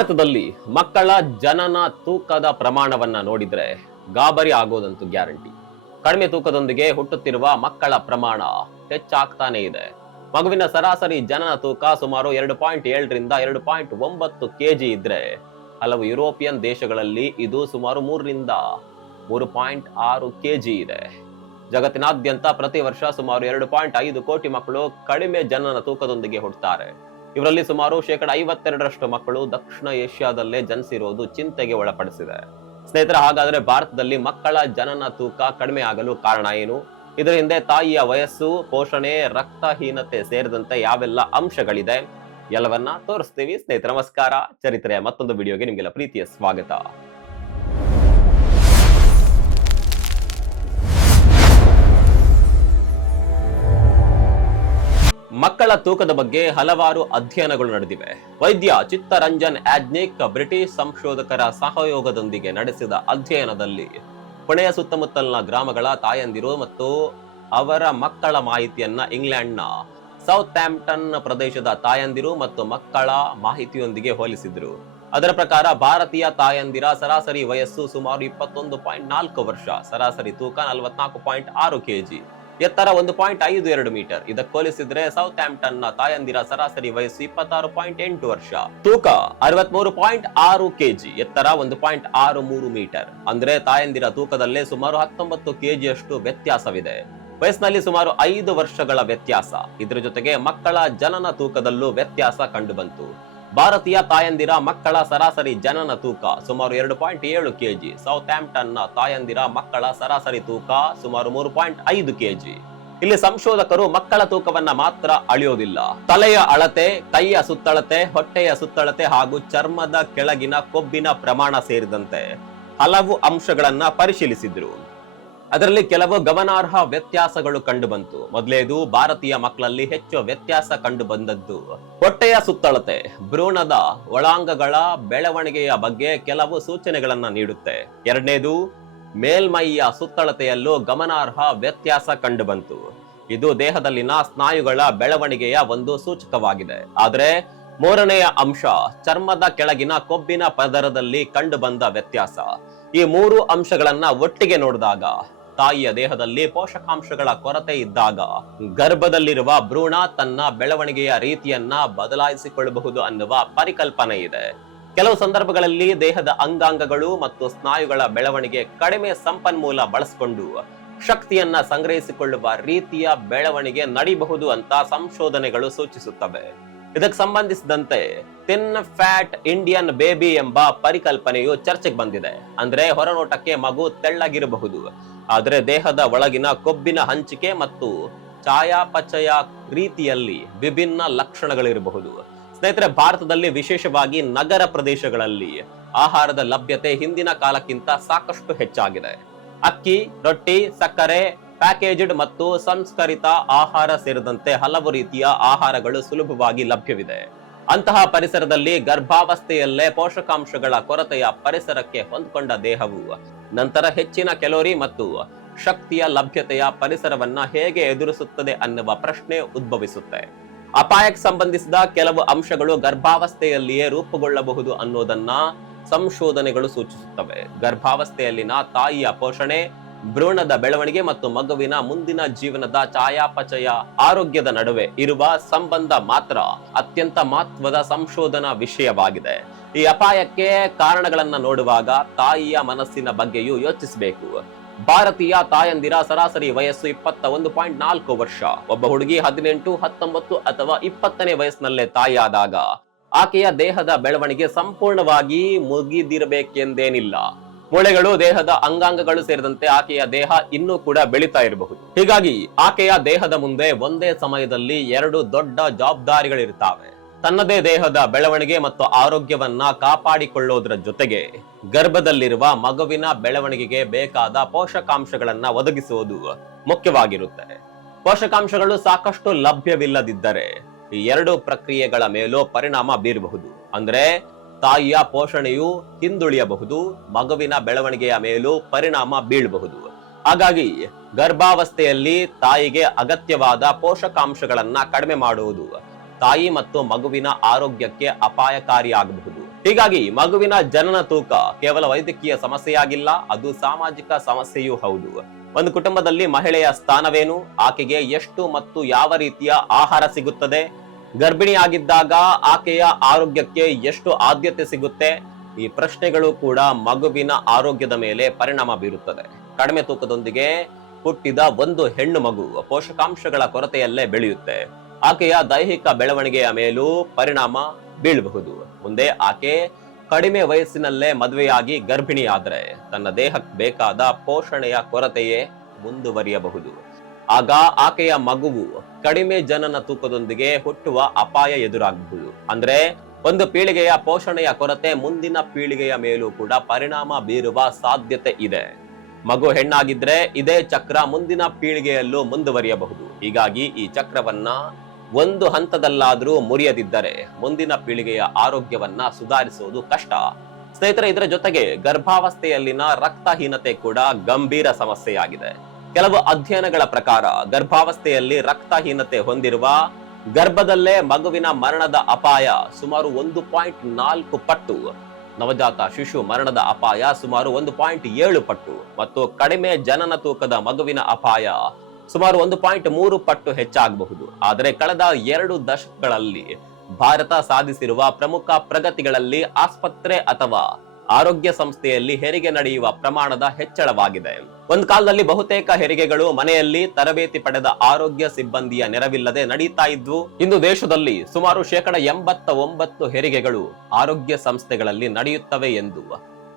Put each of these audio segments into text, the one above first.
ಭಾರತದಲ್ಲಿ ಮಕ್ಕಳ ಜನನ ತೂಕದ ಪ್ರಮಾಣವನ್ನ ನೋಡಿದ್ರೆ ಗಾಬರಿ ಆಗೋದಂತೂ ಗ್ಯಾರಂಟಿ. ಕಡಿಮೆ ತೂಕದೊಂದಿಗೆ ಹುಟ್ಟುತ್ತಿರುವ ಮಕ್ಕಳ ಪ್ರಮಾಣ ಹೆಚ್ಚಾಗ್ತಾನೆ ಇದೆ. ಮಗುವಿನ ಸರಾಸರಿ ಜನನ ತೂಕ ಸುಮಾರು 2.7 ರಿಂದ 2.9 ಕೆಜಿ ಇದ್ರೆ ಹಲವು ಯುರೋಪಿಯನ್ ದೇಶಗಳಲ್ಲಿ ಇದು ಸುಮಾರು 3 ರಿಂದ 3.6 ಕೆಜಿ ಇದೆ. ಜಗತ್ತಿನಾದ್ಯಂತ ಪ್ರತಿ ವರ್ಷ ಸುಮಾರು 2.5 ಕೋಟಿ ಮಕ್ಕಳು ಕಡಿಮೆ ಜನನ ತೂಕದೊಂದಿಗೆ ಹುಟ್ಟುತ್ತಾರೆ. ಇವರಲ್ಲಿ ಸುಮಾರು 52% ಮಕ್ಕಳು ದಕ್ಷಿಣ ಏಷ್ಯಾದಲ್ಲೇ ಜನಿಸಿರೋದು ಚಿಂತೆಗೆ ಒಳಪಡಿಸಿದೆ. ಸ್ನೇಹಿತರ, ಹಾಗಾದ್ರೆ ಭಾರತದಲ್ಲಿ ಮಕ್ಕಳ ಜನನ ತೂಕ ಕಡಿಮೆ ಆಗಲು ಕಾರಣ ಏನು? ಇದರ ಹಿಂದೆ ತಾಯಿಯ ವಯಸ್ಸು, ಪೋಷಣೆ, ರಕ್ತಹೀನತೆ ಸೇರಿದಂತೆ ಯಾವೆಲ್ಲ ಅಂಶಗಳಿದೆ ಎಲ್ಲವನ್ನ ತೋರಿಸ್ತೀವಿ. ಸ್ನೇಹಿತರ ನಮಸ್ಕಾರ, ಚರಿತ್ರೆಯ ಮತ್ತೊಂದು ವಿಡಿಯೋಗೆ ನಿಮಗೆಲ್ಲ ಪ್ರೀತಿಯ ಸ್ವಾಗತ. ಮಕ್ಕಳ ತೂಕದ ಬಗ್ಗೆ ಹಲವಾರು ಅಧ್ಯಯನಗಳು ನಡೆದಿವೆ. ವೈದ್ಯ ಚಿತ್ತರಂಜನ್ ಯಾಜ್ನಿಕ್ ಬ್ರಿಟಿಷ್ ಸಂಶೋಧಕರ ಸಹಯೋಗದೊಂದಿಗೆ ನಡೆಸಿದ ಅಧ್ಯಯನದಲ್ಲಿ ಪುಣೆಯ ಸುತ್ತಮುತ್ತಲಿನ ಗ್ರಾಮಗಳ ತಾಯಂದಿರು ಮತ್ತು ಅವರ ಮಕ್ಕಳ ಮಾಹಿತಿಯನ್ನ ಇಂಗ್ಲೆಂಡ್ನ ಸೌಥ್ಯಾಂಪ್ಟನ್ ಪ್ರದೇಶದ ತಾಯಂದಿರು ಮತ್ತು ಮಕ್ಕಳ ಮಾಹಿತಿಯೊಂದಿಗೆ ಹೋಲಿಸಿದ್ರು. ಅದರ ಪ್ರಕಾರ ಭಾರತೀಯ ತಾಯಂದಿರ ಸರಾಸರಿ ವಯಸ್ಸು ಸುಮಾರು 21.4 ವರ್ಷ, ಸರಾಸರಿ ತೂಕ 44.6 ಕೆಜಿ, ಎತ್ತರ 1.52 ಮೀಟರ್. ಇದಕ್ಕೆ ಹೋಲಿಸಿದ್ರೆ ಸೌಥ್ಯಾಂಪ್ಟನ್ನ ತಾಯಂದಿರ ಸರಾಸರಿ ವಯಸ್ಸು 26.8 ವರ್ಷ, ತೂಕ 63.6 ಕೆಜಿ, ಎತ್ತರ 1.63 ಮೀಟರ್. ಅಂದ್ರೆ ತಾಯಂದಿರ ತೂಕದಲ್ಲೇ ಸುಮಾರು 19 ಕೆಜಿಯಷ್ಟು ವ್ಯತ್ಯಾಸವಿದೆ. ವಯಸ್ಸಿನಲ್ಲಿ ಸುಮಾರು 5 ವರ್ಷಗಳ ವ್ಯತ್ಯಾಸ. ಇದರ ಜೊತೆಗೆ ಮಕ್ಕಳ ಜನನ ತೂಕದಲ್ಲೂ ವ್ಯತ್ಯಾಸ ಕಂಡುಬಂತು. ಭಾರತೀಯ ತಾಯಂದಿರ ಮಕ್ಕಳ ಸರಾಸರಿ ಜನನ ತೂಕ ಸುಮಾರು 2.7 ಕೆಜಿ, ಸೌಥ್ಯಾಂಪ್ಟನ್ನ ತಾಯಂದಿರ ಮಕ್ಕಳ ಸರಾಸರಿ ತೂಕ ಸುಮಾರು 3.5 ಕೆಜಿ. ಇಲ್ಲಿ ಸಂಶೋಧಕರು ಮಕ್ಕಳ ತೂಕವನ್ನ ಮಾತ್ರ ಅಳೆಯೋದಿಲ್ಲ, ತಲೆಯ ಅಳತೆ, ಕೈಯ ಸುತ್ತಳತೆ, ಹೊಟ್ಟೆಯ ಸುತ್ತಳತೆ ಹಾಗೂ ಚರ್ಮದ ಕೆಳಗಿನ ಕೊಬ್ಬಿನ ಪ್ರಮಾಣ ಸೇರಿದಂತೆ ಹಲವು ಅಂಶಗಳನ್ನ ಪರಿಶೀಲಿಸಿದ್ರು. ಅದರಲ್ಲಿ ಕೆಲವು ಗಮನಾರ್ಹ ವ್ಯತ್ಯಾಸಗಳು ಕಂಡುಬಂತು. ಮೊದಲೇದು, ಭಾರತೀಯ ಮಕ್ಕಳಲ್ಲಿ ಹೆಚ್ಚು ವ್ಯತ್ಯಾಸ ಕಂಡು ಬಂದದ್ದು ಹೊಟ್ಟೆಯ ಸುತ್ತಳತೆ ಭ್ರೂಣದ ಒಳಾಂಗಗಳ ಬೆಳವಣಿಗೆಯ ಬಗ್ಗೆ ಕೆಲವು ಸೂಚನೆಗಳನ್ನ ನೀಡುತ್ತೆ. ಎರಡನೇದು, ಮೇಲ್ಮೈಯ ಸುತ್ತಳತೆಯಲ್ಲೂ ಗಮನಾರ್ಹ ವ್ಯತ್ಯಾಸ ಕಂಡುಬಂತು. ಇದು ದೇಹದಲ್ಲಿನ ಸ್ನಾಯುಗಳ ಬೆಳವಣಿಗೆಯ ಒಂದು ಸೂಚಕವಾಗಿದೆ. ಆದರೆ ಮೂರನೆಯ ಅಂಶ, ಚರ್ಮದ ಕೆಳಗಿನ ಕೊಬ್ಬಿನ ಪದರದಲ್ಲಿ ಕಂಡುಬಂದ ವ್ಯತ್ಯಾಸ. ಈ ಮೂರು ಅಂಶಗಳನ್ನ ಒಟ್ಟಿಗೆ ನೋಡಿದಾಗ ತಾಯಿಯ ದೇಹದಲ್ಲಿ ಪೋಷಕಾಂಶಗಳ ಕೊರತೆ ಇದ್ದಾಗ ಗರ್ಭದಲ್ಲಿರುವ ಭ್ರೂಣ ತನ್ನ ಬೆಳವಣಿಗೆಯ ರೀತಿಯನ್ನ ಬದಲಾಯಿಸಿಕೊಳ್ಳಬಹುದು ಅನ್ನುವ ಪರಿಕಲ್ಪನೆ ಇದೆ. ಕೆಲವು ಸಂದರ್ಭಗಳಲ್ಲಿ ದೇಹದ ಅಂಗಾಂಗಗಳು ಮತ್ತು ಸ್ನಾಯುಗಳ ಬೆಳವಣಿಗೆ ಕಡಿಮೆ ಸಂಪನ್ಮೂಲ ಬಳಸಿಕೊಂಡು ಶಕ್ತಿಯನ್ನ ಸಂಗ್ರಹಿಸಿಕೊಳ್ಳುವ ರೀತಿಯ ಬೆಳವಣಿಗೆ ನಡೀಬಹುದು ಅಂತ ಸಂಶೋಧನೆಗಳು ಸೂಚಿಸುತ್ತವೆ. ಇದಕ್ಕೆ ಸಂಬಂಧಿಸಿದಂತೆ ಥಿನ್ ಫ್ಯಾಟ್ ಇಂಡಿಯನ್ ಬೇಬಿ ಎಂಬ ಪರಿಕಲ್ಪನೆಯು ಚರ್ಚೆಗೆ ಬಂದಿದೆ. ಅಂದ್ರೆ ಹೊರನೋಟಕ್ಕೆ ಮಗು ತೆಳ್ಳಗಿರಬಹುದು, ಆದರೆ ದೇಹದ ಒಳಗಿನ ಕೊಬ್ಬಿನ ಹಂಚಿಕೆ ಮತ್ತು ಚಯಾಪಚಯ ರೀತಿಯಲ್ಲಿ ವಿಭಿನ್ನ ಲಕ್ಷಣಗಳಿರಬಹುದು. ಸ್ನೇಹಿತರೆ, ಭಾರತದಲ್ಲಿ ವಿಶೇಷವಾಗಿ ನಗರ ಪ್ರದೇಶಗಳಲ್ಲಿ ಆಹಾರದ ಲಭ್ಯತೆ ಹಿಂದಿನ ಕಾಲಕ್ಕಿಂತ ಸಾಕಷ್ಟು ಹೆಚ್ಚಾಗಿದೆ. ಅಕ್ಕಿ, ರೊಟ್ಟಿ, ಸಕ್ಕರೆ, ಪ್ಯಾಕೇಜ್ಡ್ ಮತ್ತು ಸಂಸ್ಕರಿತ ಆಹಾರ ಸೇರಿದಂತೆ ಹಲವು ರೀತಿಯ ಆಹಾರಗಳು ಸುಲಭವಾಗಿ ಲಭ್ಯವಿದೆ. ಅಂತಹ ಪರಿಸರದಲ್ಲಿ ಗರ್ಭಾವಸ್ಥೆಯಲ್ಲೇ ಪೋಷಕಾಂಶಗಳ ಕೊರತೆಯ ಪರಿಸರಕ್ಕೆ ಹೊಂದಿಕೊಂಡ ದೇಹವು ನಂತರ ಹೆಚ್ಚಿನ ಕ್ಯಾಲೋರಿ ಮತ್ತು ಶಕ್ತಿಯ ಲಭ್ಯತೆಯ ಪರಿಸರವನ್ನ ಹೇಗೆ ಎದುರಿಸುತ್ತದೆ ಅನ್ನುವ ಪ್ರಶ್ನೆ ಉದ್ಭವಿಸುತ್ತೆ. ಅಪಾಯಕ್ಕೆ ಸಂಬಂಧಿಸಿದ ಕೆಲವು ಅಂಶಗಳು ಗರ್ಭಾವಸ್ಥೆಯಲ್ಲಿಯೇ ರೂಪುಗೊಳ್ಳಬಹುದು ಅನ್ನೋದನ್ನ ಸಂಶೋಧನೆಗಳು ಸೂಚಿಸುತ್ತವೆ. ಗರ್ಭಾವಸ್ಥೆಯಲ್ಲಿನ ತಾಯಿಯ ಪೋಷಣೆ, ಭ್ರೂಣದ ಬೆಳವಣಿಗೆ ಮತ್ತು ಮಗುವಿನ ಮುಂದಿನ ಜೀವನದ ಚಯಾಪಚಯ ಆರೋಗ್ಯದ ನಡುವೆ ಇರುವ ಸಂಬಂಧ ಮಾತ್ರ ಅತ್ಯಂತ ಮಹತ್ವದ ಸಂಶೋಧನಾ ವಿಷಯವಾಗಿದೆ. ಈ ಅಪಾಯಕ್ಕೆ ಕಾರಣಗಳನ್ನ ನೋಡುವಾಗ ತಾಯಿಯ ಮನಸ್ಸಿನ ಬಗ್ಗೆಯೂ ಯೋಚಿಸಬೇಕು. ಭಾರತೀಯ ತಾಯಂದಿರ ಸರಾಸರಿ ವಯಸ್ಸು 21.4 ವರ್ಷ. ಒಬ್ಬ ಹುಡುಗಿ 18, 19 ಅಥವಾ 20ನೇ ವಯಸ್ಸಿನಲ್ಲೇ ತಾಯಿಯಾದಾಗ ಆಕೆಯ ದೇಹದ ಬೆಳವಣಿಗೆ ಸಂಪೂರ್ಣವಾಗಿ ಮುಗಿದಿರಬೇಕೆಂದೇನಿಲ್ಲ. ಮೂಳೆಗಳು, ದೇಹದ ಅಂಗಾಂಗಗಳು ಸೇರಿದಂತೆ ಆಕೆಯ ದೇಹ ಇನ್ನೂ ಕೂಡ ಬೆಳೀತಾ ಇರಬಹುದು. ಹೀಗಾಗಿ ಆಕೆಯ ದೇಹದ ಮುಂದೆ ಒಂದೇ ಸಮಯದಲ್ಲಿ 2 ದೊಡ್ಡ ಜವಾಬ್ದಾರಿಗಳಿರ್ತಾವೆ. ತನ್ನದೇ ದೇಹದ ಬೆಳವಣಿಗೆ ಮತ್ತು ಆರೋಗ್ಯವನ್ನ ಕಾಪಾಡಿಕೊಳ್ಳೋದ್ರ ಜೊತೆಗೆ ಗರ್ಭದಲ್ಲಿರುವ ಮಗುವಿನ ಬೆಳವಣಿಗೆಗೆ ಬೇಕಾದ ಪೋಷಕಾಂಶಗಳನ್ನ ಒದಗಿಸುವುದು ಮುಖ್ಯವಾಗಿರುತ್ತೆ. ಪೋಷಕಾಂಶಗಳು ಸಾಕಷ್ಟು ಲಭ್ಯವಿಲ್ಲದಿದ್ದರೆ ಈ 2 ಪ್ರಕ್ರಿಯೆಗಳ ಮೇಲೂ ಪರಿಣಾಮ ಬೀರಬಹುದು. ಅಂದ್ರೆ ತಾಯಿಯ ಪೋಷಣೆಯು ಹಿಂದುಳಿಯಬಹುದು, ಮಗುವಿನ ಬೆಳವಣಿಗೆಯ ಮೇಲೂ ಪರಿಣಾಮ ಬೀಳಬಹುದು. ಹಾಗಾಗಿ ಗರ್ಭಾವಸ್ಥೆಯಲ್ಲಿ ತಾಯಿಗೆ ಅಗತ್ಯವಾದ ಪೋಷಕಾಂಶಗಳನ್ನ ಕಡಿಮೆ ಮಾಡುವುದು ತಾಯಿ ಮತ್ತು ಮಗುವಿನ ಆರೋಗ್ಯಕ್ಕೆ ಅಪಾಯಕಾರಿಯಾಗಬಹುದು. ಹೀಗಾಗಿ ಮಗುವಿನ ಜನನ ತೂಕ ಕೇವಲ ವೈದ್ಯಕೀಯ ಸಮಸ್ಯೆಯಾಗಿಲ್ಲ, ಅದು ಸಾಮಾಜಿಕ ಸಮಸ್ಯೆಯೂ ಹೌದು. ಒಂದು ಕುಟುಂಬದಲ್ಲಿ ಮಹಿಳೆಯ ಸ್ಥಾನವೇನು, ಆಕೆಗೆ ಎಷ್ಟು ಮತ್ತು ಯಾವ ರೀತಿಯ ಆಹಾರ ಸಿಗುತ್ತದೆ, ಗರ್ಭಿಣಿಯಾಗಿದ್ದಾಗ ಆಕೆಯ ಆರೋಗ್ಯಕ್ಕೆ ಎಷ್ಟು ಆದ್ಯತೆ ಸಿಗುತ್ತೆ, ಈ ಪ್ರಶ್ನೆಗಳು ಕೂಡ ಮಗುವಿನ ಆರೋಗ್ಯದ ಮೇಲೆ ಪರಿಣಾಮ ಬೀರುತ್ತದೆ. ಕಡಿಮೆ ತೂಕದೊಂದಿಗೆ ಹುಟ್ಟಿದ ಒಂದು ಹೆಣ್ಣು ಮಗು ಪೋಷಕಾಂಶಗಳ ಕೊರತೆಯಲ್ಲೇ ಬೆಳೆಯುತ್ತೆ. ಆಕೆಯ ದೈಹಿಕ ಬೆಳವಣಿಗೆಯ ಮೇಲೂ ಪರಿಣಾಮ ಬೀಳಬಹುದು. ಮುಂದೆ ಆಕೆ ಕಡಿಮೆ ವಯಸ್ಸಿನಲ್ಲೇ ಮದುವೆಯಾಗಿ ಗರ್ಭಿಣಿಯಾದರೆ ತನ್ನ ದೇಹಕ್ಕೆ ಬೇಕಾದ ಪೋಷಣೆಯ ಕೊರತೆಯೇ ಮುಂದುವರಿಯಬಹುದು. ಆಗ ಆಕೆಯ ಮಗುವು ಕಡಿಮೆ ಜನನ ತೂಕದೊಂದಿಗೆ ಹುಟ್ಟುವ ಅಪಾಯ ಎದುರಾಗಬಹುದು. ಅಂದ್ರೆ ಒಂದು ಪೀಳಿಗೆಯ ಪೋಷಣೆಯ ಕೊರತೆ ಮುಂದಿನ ಪೀಳಿಗೆಯ ಮೇಲೂ ಕೂಡ ಪರಿಣಾಮ ಬೀರುವ ಸಾಧ್ಯತೆ ಇದೆ. ಮಗು ಹೆಣ್ಣಾಗಿದ್ರೆ ಇದೇ ಚಕ್ರ ಮುಂದಿನ ಪೀಳಿಗೆಯಲ್ಲೂ ಮುಂದುವರಿಯಬಹುದು. ಹೀಗಾಗಿ ಈ ಚಕ್ರವನ್ನ ಒಂದು ಹಂತದಲ್ಲಾದ್ರೂ ಮುರಿಯದಿದ್ದರೆ ಮುಂದಿನ ಪೀಳಿಗೆಯ ಆರೋಗ್ಯವನ್ನ ಸುಧಾರಿಸುವುದು ಕಷ್ಟ. ಸ್ನೇಹಿತರೆ, ಇದರ ಜೊತೆಗೆ ಗರ್ಭಾವಸ್ಥೆಯಲ್ಲಿನ ರಕ್ತಹೀನತೆ ಕೂಡ ಗಂಭೀರ ಸಮಸ್ಯೆಯಾಗಿದೆ. ಕೆಲವು ಅಧ್ಯಯನಗಳ ಪ್ರಕಾರ ಗರ್ಭಾವಸ್ಥೆಯಲ್ಲಿ ರಕ್ತಹೀನತೆ ಹೊಂದಿರುವ ಗರ್ಭದಲ್ಲೇ ಮಗುವಿನ ಮರಣದ ಅಪಾಯ ಸುಮಾರು 1.4 ಪಟ್ಟು, ನವಜಾತ ಶಿಶು ಮರಣದ ಅಪಾಯ ಸುಮಾರು 1.7 ಪಟ್ಟು ಮತ್ತು ಕಡಿಮೆ ಜನನ ತೂಕದ ಮಗುವಿನ ಅಪಾಯ ಸುಮಾರು 1.3 ಪಟ್ಟು ಹೆಚ್ಚಾಗಬಹುದು. ಆದರೆ ಕಳೆದ 2 ದಶಕಗಳಲ್ಲಿ ಭಾರತ ಸಾಧಿಸಿರುವ ಪ್ರಮುಖ ಪ್ರಗತಿಗಳಲ್ಲಿ ಆಸ್ಪತ್ರೆ ಅಥವಾ ಆರೋಗ್ಯ ಸಂಸ್ಥೆಯಲ್ಲಿ ಹೆರಿಗೆ ನಡೆಯುವ ಪ್ರಮಾಣದ ಹೆಚ್ಚಳವಾಗಿದೆ. ಒಂದು ಕಾಲದಲ್ಲಿ ಬಹುತೇಕ ಹೆರಿಗೆಗಳು ಮನೆಯಲ್ಲಿ ತರಬೇತಿ ಪಡೆದ ಆರೋಗ್ಯ ಸಿಬ್ಬಂದಿಯ ನೆರವಿಲ್ಲದೆ ನಡೀತಾ ಇದ್ವು. ಇಂದು ದೇಶದಲ್ಲಿ ಸುಮಾರು 89% ಹೆರಿಗೆಗಳು ಆರೋಗ್ಯ ಸಂಸ್ಥೆಗಳಲ್ಲಿ ನಡೆಯುತ್ತವೆ ಎಂದು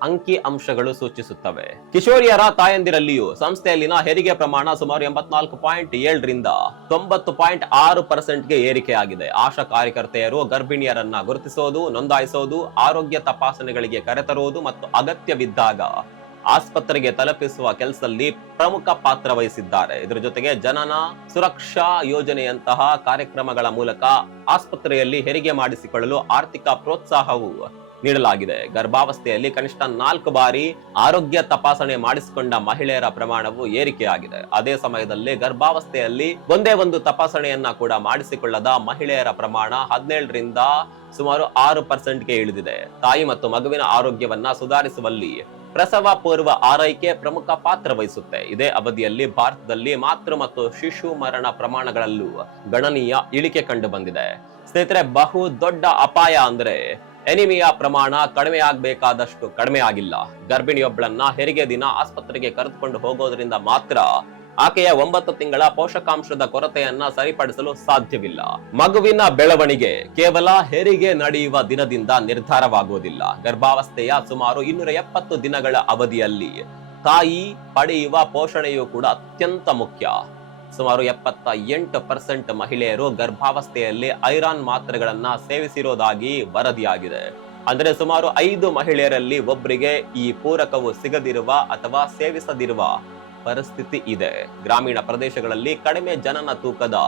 ಅಂಕಿ ಅಂಶಗಳು ಸೂಚಿಸುತ್ತವೆ. ಕಿಶೋರಿಯರ ತಾಯಂದಿರಲ್ಲಿಯೂ ಸಂಸ್ಥೆಯಲ್ಲಿನ ಹೆರಿಗೆ ಪ್ರಮಾಣ ಸುಮಾರು 84.7 ರಿಂದ 90.6% ಏರಿಕೆಯಾಗಿದೆ. ಆಶಾ ಕಾರ್ಯಕರ್ತೆಯರು ಗರ್ಭಿಣಿಯರನ್ನ ಗುರುತಿಸೋದು, ನೋಂದಾಯಿಸೋದು, ಆರೋಗ್ಯ ತಪಾಸಣೆಗಳಿಗೆ ಕರೆತರುವುದು ಮತ್ತು ಅಗತ್ಯವಿದ್ದಾಗ ಆಸ್ಪತ್ರೆಗೆ ತಲುಪಿಸುವ ಕೆಲಸದಲ್ಲಿ ಪ್ರಮುಖ ಪಾತ್ರ ವಹಿಸಿದ್ದಾರೆ. ಇದರ ಜೊತೆಗೆ ಜನನ ಸುರಕ್ಷಾ ಯೋಜನೆಯಂತಹ ಕಾರ್ಯಕ್ರಮಗಳ ಮೂಲಕ ಆಸ್ಪತ್ರೆಯಲ್ಲಿ ಹೆರಿಗೆ ಮಾಡಿಸಿಕೊಳ್ಳಲು ಆರ್ಥಿಕ ಪ್ರೋತ್ಸಾಹವು ನೀಡಲಾಗಿದೆ. ಗರ್ಭಾವಸ್ಥೆಯಲ್ಲಿ ಕನಿಷ್ಠ 4 ಬಾರಿ ಆರೋಗ್ಯ ತಪಾಸಣೆ ಮಾಡಿಸಿಕೊಂಡ ಮಹಿಳೆಯರ ಪ್ರಮಾಣವು ಏರಿಕೆಯಾಗಿದೆ. ಅದೇ ಸಮಯದಲ್ಲಿ ಗರ್ಭಾವಸ್ಥೆಯಲ್ಲಿ ಒಂದೇ ಒಂದು ತಪಾಸಣೆಯನ್ನ ಕೂಡ ಮಾಡಿಸಿಕೊಳ್ಳದ ಮಹಿಳೆಯರ ಪ್ರಮಾಣ 17 ರಿಂದ ಸುಮಾರು 6%ಗೆ ಇಳಿದಿದೆ. ತಾಯಿ ಮತ್ತು ಮಗುವಿನ ಆರೋಗ್ಯವನ್ನ ಸುಧಾರಿಸುವಲ್ಲಿ ಪ್ರಸವ ಪೂರ್ವ ಆರೈಕೆ ಪ್ರಮುಖ ಪಾತ್ರ ವಹಿಸುತ್ತೆ. ಇದೇ ಅವಧಿಯಲ್ಲಿ ಭಾರತದಲ್ಲಿ ಮಾತೃ ಮತ್ತು ಶಿಶು ಮರಣ ಪ್ರಮಾಣಗಳಲ್ಲೂ ಗಣನೀಯ ಇಳಿಕೆ ಕಂಡು ಬಂದಿದೆ. ಸ್ನೇಹಿತರೆ, ಬಹು ದೊಡ್ಡ ಅಪಾಯ ಅಂದ್ರೆ ಎನಿಮಿಯಾ ಪ್ರಮಾಣ ಕಡಿಮೆ ಆಗ್ಬೇಕಾದಷ್ಟು ಕಡಿಮೆ ಆಗಿಲ್ಲ. ಗರ್ಭಿಣಿಯೊಬ್ಬಳನ್ನ ಹೆರಿಗೆ ದಿನ ಆಸ್ಪತ್ರೆಗೆ ಕರೆದುಕೊಂಡು ಹೋಗೋದ್ರಿಂದ ಮಾತ್ರ ಆಕೆಯ 9 ತಿಂಗಳ ಪೋಷಕಾಂಶದ ಕೊರತೆಯನ್ನ ಸರಿಪಡಿಸಲು ಸಾಧ್ಯವಿಲ್ಲ. ಮಗುವಿನ ಬೆಳವಣಿಗೆ ಕೇವಲ ಹೆರಿಗೆ ನಡೆಯುವ ದಿನದಿಂದ ನಿರ್ಧಾರವಾಗುವುದಿಲ್ಲ. ಗರ್ಭಾವಸ್ಥೆಯ ಸುಮಾರು 270 ದಿನಗಳ ಅವಧಿಯಲ್ಲಿ ತಾಯಿ ಪಡೆಯುವ ಪೋಷಣೆಯೂ ಕೂಡ ಅತ್ಯಂತ ಮುಖ್ಯ. ಸುಮಾರು 78% ಮಹಿಳೆಯರು ಗರ್ಭಾವಸ್ಥೆಯಲ್ಲಿ ಐರನ್ ಮಾತ್ರೆಗಳನ್ನ ಸೇವಿಸಿರೋದಾಗಿ ವರದಿಯಾಗಿದೆ. ಅಂದ್ರೆ ಸುಮಾರು 5 ಮಹಿಳೆಯರಲ್ಲಿ ಒಬ್ಬರಿಗೆ ಈ ಪೂರಕವು ಸಿಗದಿರುವ ಅಥವಾ ಸೇವಿಸದಿರುವ ಪರಿಸ್ಥಿತಿ ಇದೆ. ಗ್ರಾಮೀಣ ಪ್ರದೇಶಗಳಲ್ಲಿ ಕಡಿಮೆ ಜನನ ತೂಕದ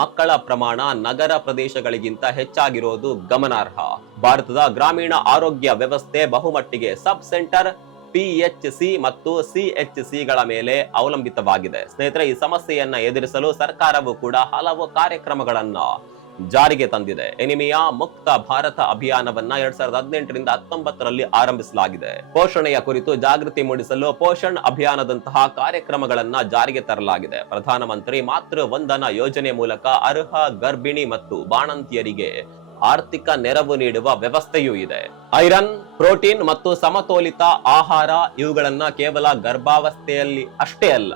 ಮಕ್ಕಳ ಪ್ರಮಾಣ ನಗರ ಪ್ರದೇಶಗಳಿಗಿಂತ ಹೆಚ್ಚಾಗಿರೋದು ಗಮನಾರ್ಹ. ಭಾರತದ ಗ್ರಾಮೀಣ ಆರೋಗ್ಯ ವ್ಯವಸ್ಥೆ ಬಹುಮಟ್ಟಿಗೆ ಸಬ್ ಸೆಂಟರ್, PHC ಮತ್ತು CHC ಗಳ ಮೇಲೆ ಅವಲಂಬಿತವಾಗಿದೆ. ಸ್ನೇಹಿತರೆ, ಈ ಸಮಸ್ಯೆಯನ್ನ ಎದುರಿಸಲು ಸರ್ಕಾರವು ಕೂಡ ಹಲವು ಕಾರ್ಯಕ್ರಮಗಳನ್ನ ಜಾರಿಗೆ ತಂದಿದೆ. ಎನಿಮಿಯಾ ಮುಕ್ತ ಭಾರತ ಅಭಿಯಾನವನ್ನ 2018 ರಿಂದ 19ರಲ್ಲಿ ಆರಂಭಿಸಲಾಗಿದೆ. ಪೋಷಣೆಯ ಕುರಿತು ಜಾಗೃತಿ ಮೂಡಿಸಲು ಪೋಷಣ್ ಅಭಿಯಾನದಂತಹ ಕಾರ್ಯಕ್ರಮಗಳನ್ನ ಜಾರಿಗೆ ತರಲಾಗಿದೆ. ಪ್ರಧಾನಮಂತ್ರಿ ಮಾತೃ ವಂದನಾ ಯೋಜನೆ ಮೂಲಕ ಅರ್ಹ ಗರ್ಭಿಣಿ ಮತ್ತು ಬಾಣಂತಿಯರಿಗೆ ಆರ್ಥಿಕ ನೆರವು ನೀಡುವ ವ್ಯವಸ್ಥೆಯೂ ಇದೆ. ಐರನ್, ಪ್ರೋಟೀನ್ ಮತ್ತು ಸಮತೋಲಿತ ಆಹಾರ ಇವುಗಳನ್ನ ಕೇವಲ ಗರ್ಭಾವಸ್ಥೆಯಲ್ಲಿ ಅಷ್ಟೇ ಅಲ್ಲ,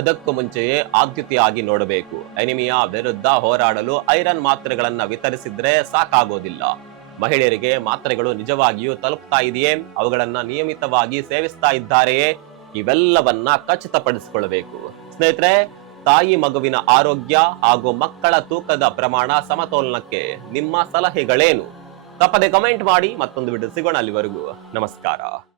ಅದಕ್ಕೂ ಮುಂಚೆಯೇ ಆದ್ಯತೆಯಾಗಿ ನೋಡಬೇಕು. ಎನಿಮಿಯಾ ವಿರುದ್ಧ ಹೋರಾಡಲು ಐರನ್ ಮಾತ್ರೆಗಳನ್ನ ವಿತರಿಸಿದ್ರೆ ಸಾಕಾಗೋದಿಲ್ಲ. ಮಹಿಳೆಯರಿಗೆ ಮಾತ್ರೆಗಳು ನಿಜವಾಗಿಯೂ ತಲುಪ್ತಾ ಇದೆಯೇ, ಅವುಗಳನ್ನ ನಿಯಮಿತವಾಗಿ ಸೇವಿಸ್ತಾ ಇದ್ದಾರೆಯೇ, ಇವೆಲ್ಲವನ್ನ ಖಚಿತಪಡಿಸಿಕೊಳ್ಳಬೇಕು. ಸ್ನೇಹಿತರೆ, ತಾಯಿ ಮಗುವಿನ ಆರೋಗ್ಯ ಹಾಗೂ ಮಕ್ಕಳ ತೂಕದ ಪ್ರಮಾಣ ಸಮತೋಲನಕ್ಕೆ ನಿಮ್ಮ ಸಲಹೆಗಳೇನು? ತಪ್ಪದೆ ಕಮೆಂಟ್ ಮಾಡಿ. ಮತ್ತೊಂದು ವಿಡಿಯೋ ಸಿಗೋಣ. ಅಲ್ಲಿವರೆಗೂ ನಮಸ್ಕಾರ.